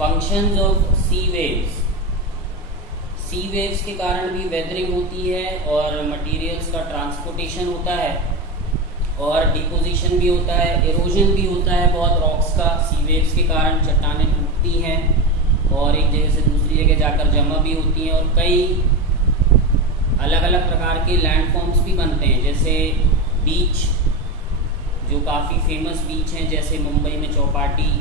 Functions of sea waves. Sea waves के कारण भी वेदरिंग होती है और मटेरियल्स का ट्रांसपोर्टेशन होता है और डिपोजिशन भी होता है, इरोजन भी होता है बहुत रॉक्स का। सी वेव्स के कारण चट्टानें टूटती हैं और एक जगह से दूसरी जगह जाकर जमा भी होती हैं और कई अलग अलग प्रकार के लैंडफॉर्म्स भी बनते हैं, जैसे बीच जो काफ़ी फेमस बीच हैं, जैसे मुंबई में चौपाटी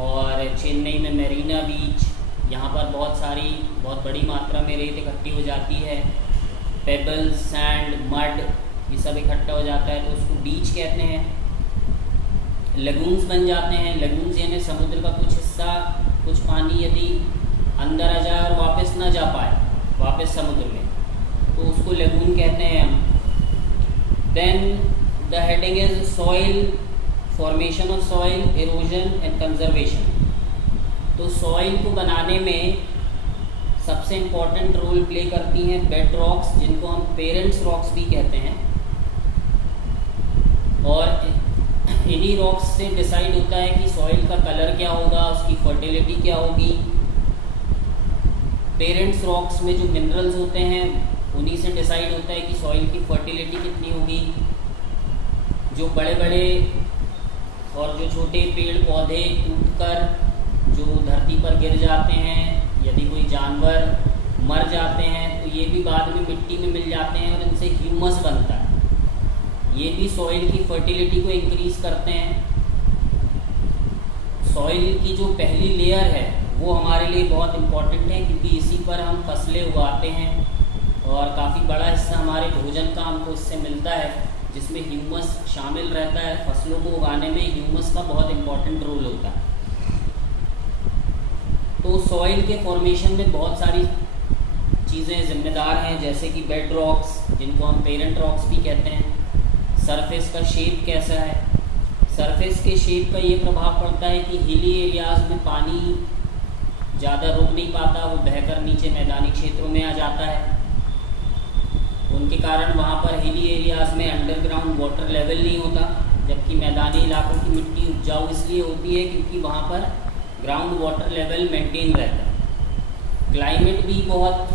और चेन्नई में मेरीना बीच। यहाँ पर बहुत बड़ी मात्रा में रेत इकट्ठी हो जाती है, पेबल्स, सैंड, मड, ये सब इकट्ठा हो जाता है तो उसको बीच कहते हैं। लगून्स बन जाते हैं। लगून्स यानी समुद्र का कुछ हिस्सा, कुछ पानी यदि अंदर आ जाए और वापस ना जा पाए वापस समुद्र में, तो उसको लगून कहते हैं हम। Then the heading is soil, formation of soil, erosion and conservation. तो सॉइल को बनाने में सबसे इम्पॉर्टेंट रोल प्ले करती हैं बेड रॉक्स, जिनको हम पेरेंट्स रॉक्स भी कहते हैं। और इन्हीं रॉक्स से डिसाइड होता है कि सॉइल का कलर क्या होगा, उसकी फर्टिलिटी क्या होगी। पेरेंट्स रॉक्स में जो मिनरल्स होते हैं उन्हीं से डिसाइड होता है कि सॉइल की फर्टिलिटी कितनी होगी। जो बड़े बड़े और जो छोटे पेड़ पौधे टूटकर जो धरती पर गिर जाते हैं, यदि कोई जानवर मर जाते हैं तो ये भी बाद में मिट्टी में मिल जाते हैं और इनसे ह्यूमस बनता है। ये भी सॉइल की फर्टिलिटी को इंक्रीज करते हैं। सॉइल की जो पहली लेयर है वो हमारे लिए बहुत इम्पॉर्टेंट है, क्योंकि इसी पर हम फसलें उगाते हैं और काफ़ी बड़ा हिस्सा हमारे भोजन का हमको इससे मिलता है, जिसमें ह्यूमस शामिल रहता है। फसलों को उगाने में ह्यूमस का बहुत इम्पॉर्टेंट रोल होता है। तो सॉइल के फॉर्मेशन में बहुत सारी चीज़ें जिम्मेदार हैं, जैसे कि बेड रॉक्स, जिनको हम पेरेंट रॉक्स भी कहते हैं। सरफेस का शेप कैसा है, सरफेस के शेप का ये प्रभाव पड़ता है कि हिली एरियाज़ में पानी ज़्यादा रुक नहीं पाता, वो बहकर नीचे मैदानी क्षेत्रों में आ जाता है। उनके कारण वहाँ पर हिली एरियाज़ में अंडरग्राउंड वाटर लेवल नहीं होता, जबकि मैदानी इलाकों की मिट्टी उपजाऊ इसलिए होती है क्योंकि वहाँ पर ग्राउंड वाटर लेवल मेंटेन रहता है। क्लाइमेट भी बहुत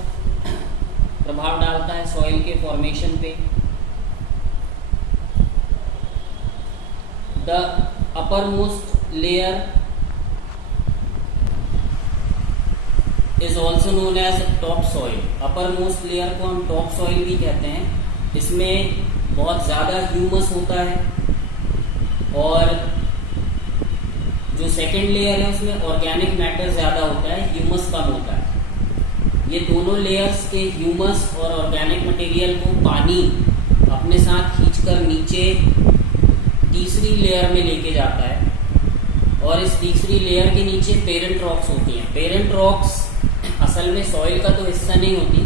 प्रभाव डालता है सॉइल के फॉर्मेशन पे। The uppermost layer is also known as topsoil. Uppermost layer को हम टॉप सॉइल भी कहते हैं। इसमें बहुत ज़्यादा ह्यूमस होता है और जो सेकेंड लेयर है उसमें ऑर्गेनिक मैटर ज़्यादा होता है, ह्यूमस कम होता है। ये दोनों लेयर्स के ह्यूमस और ऑर्गेनिक मटेरियल को पानी अपने साथ खींचकर नीचे तीसरी लेयर में लेके जाता है और इस तीसरी लेयर के नीचे पेरेंट रॉक्स होती हैं। पेरेंट रॉक्स असल में सॉइल का तो हिस्सा नहीं होती,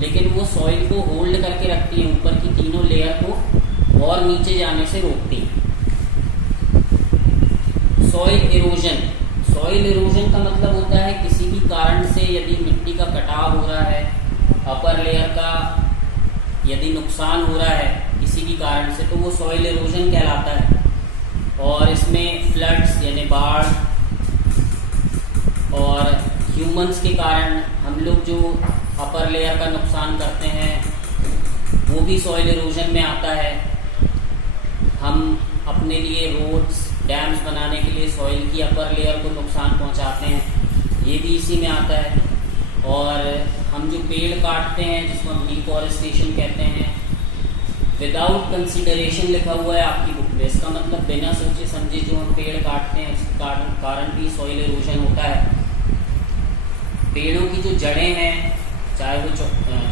लेकिन वो सॉइल को होल्ड करके रखती हैं, ऊपर की तीनों लेयर को और नीचे जाने से रोकती हैं। Soil erosion. सॉइल इरोजन का मतलब होता है किसी भी कारण से यदि मिट्टी का कटाव हो रहा है, अपर लेयर का यदि नुकसान हो रहा है किसी भी कारण से, तो वो सॉइल इरोजन कहलाता है। और इसमें फ्लड्स यानी बाढ़ और ह्यूमंस के कारण हम लोग जो अपर लेयर का नुकसान करते हैं वो भी सॉइल इरोजन में आता है। हम अपने लिए रोड्स, डैम्स बनाने के लिए सॉइल की अपर लेयर को नुकसान पहुंचाते हैं, ये भी इसी में आता है। और हम जो पेड़ काटते हैं जिसको हम डिफॉरेस्टेशन कहते हैं, विदाउट कंसिडरेशन लिखा हुआ है आपकी बुक में। इसका मतलब बिना सोचे समझे जो हम पेड़ काटते हैं उसके कारण भी सॉइल इरोजन होता है। पेड़ों की जो जड़ें हैं, चाहे वो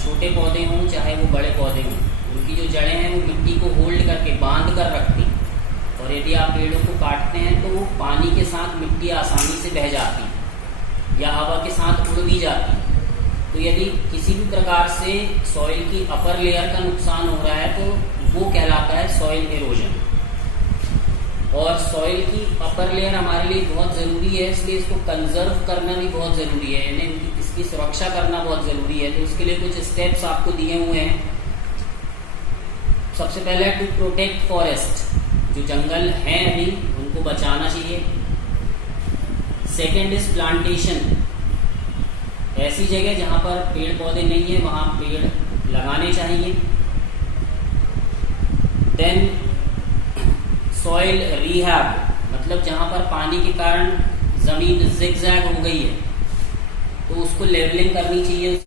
छोटे पौधे हों चाहे वो बड़े पौधे हों, उनकी जो जड़ें हैं वो मिट्टी को होल्ड करके बांध कर रखती हैं। और यदि आप पेड़ों को काटते हैं तो वो पानी के साथ मिट्टी आसानी से बह जाती है या हवा के साथ उड़ भी जाती है। तो यदि किसी भी प्रकार से सॉइल की अपर लेयर का नुकसान हो रहा है तो वो कहलाता है सॉइल इरोजन। और सॉइल की अपर लेयर हमारे लिए बहुत ज़रूरी है, इसलिए इसको कंजर्व करना भी बहुत ज़रूरी है, यानी इसकी सुरक्षा करना बहुत ज़रूरी है। तो उसके लिए कुछ स्टेप्स आपको दिए हुए हैं। सबसे पहले टू प्रोटेक्ट फॉरेस्ट, जो जंगल हैं अभी उनको बचाना चाहिए। Second is plantation. ऐसी जगह जहाँ पर पेड़ पौधे नहीं है वहाँ पेड़ लगाने चाहिए। देन सॉइल रिहैब, मतलब जहाँ पर पानी के कारण ज़मीन जिगजैग हो गई है तो उसको लेवलिंग करनी चाहिए।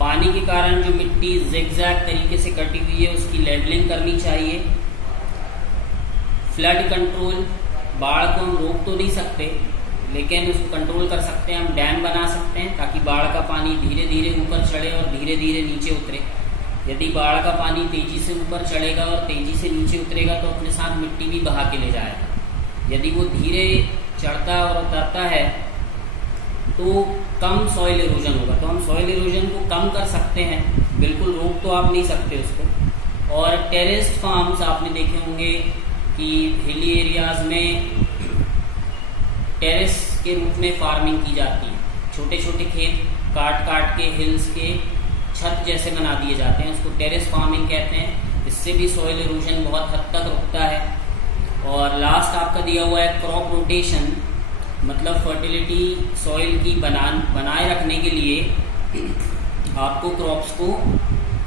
पानी के कारण जो मिट्टी जिगजैग तरीके से कटी हुई है उसकी लेवलिंग करनी चाहिए। फ्लड कंट्रोल, बाढ़ को हम रोक तो नहीं सकते लेकिन उसको कंट्रोल कर सकते हैं, हम डैम बना सकते हैं ताकि बाढ़ का पानी धीरे धीरे ऊपर चढ़े और धीरे धीरे नीचे उतरे। यदि बाढ़ का पानी तेजी से ऊपर चढ़ेगा और तेजी से नीचे उतरेगा तो अपने साथ मिट्टी भी बहा के ले जाएगा। यदि वो धीरे चढ़ता और उतरता है तो कम सॉइल इरोजन होगा। तो हम सॉइल इरोजन को कम कर सकते हैं, बिल्कुल रोक तो आप नहीं सकते उसको। और टेरेस्ड फार्म्स आपने देखे होंगे कि हिली एरियाज में टेरेस के रूप में फार्मिंग की जाती है। छोटे छोटे खेत काट काट के हिल्स के छत जैसे बना दिए जाते हैं, उसको टेरेस फार्मिंग कहते हैं। इससे भी सॉइल इरोजन बहुत हद तक रुकता है। और लास्ट आपका दिया हुआ है क्रॉप रोटेशन, मतलब फर्टिलिटी सॉइल की बनाए रखने के लिए आपको क्रॉप्स को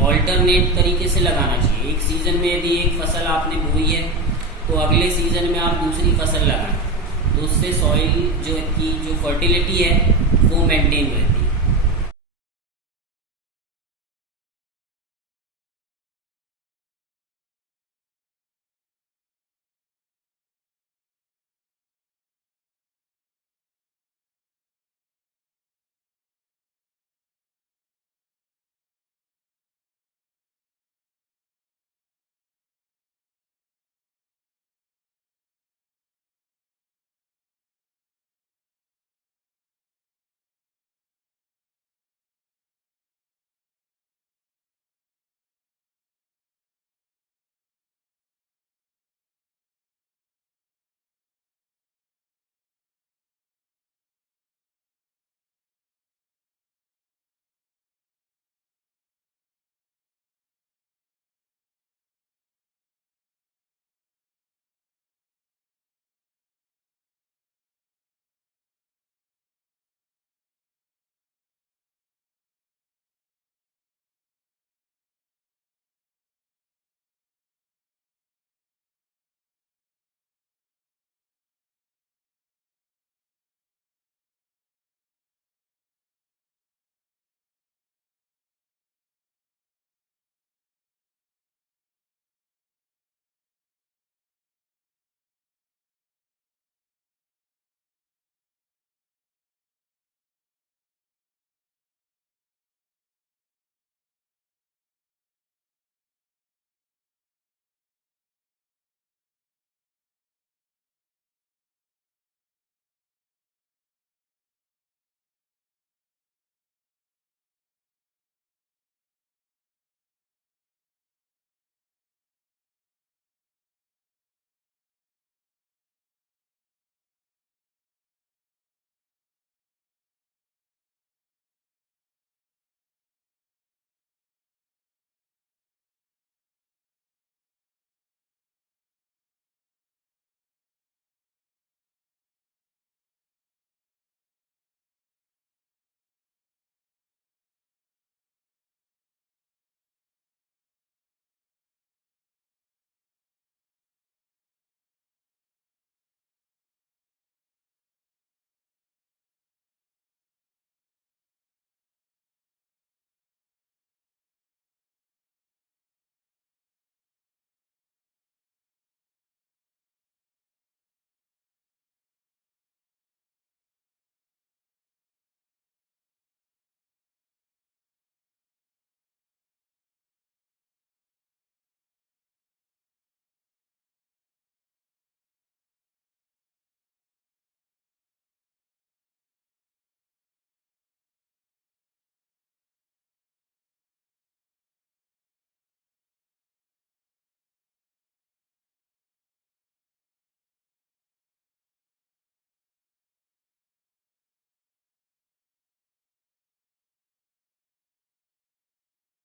ऑल्टरनेट तरीके से लगाना चाहिए। एक सीज़न में यदि एक फसल आपने बोई है तो अगले सीज़न में आप दूसरी फसल लगाएं, तो उससे सॉइल जो फर्टिलिटी है वो मेंटेन रहती है।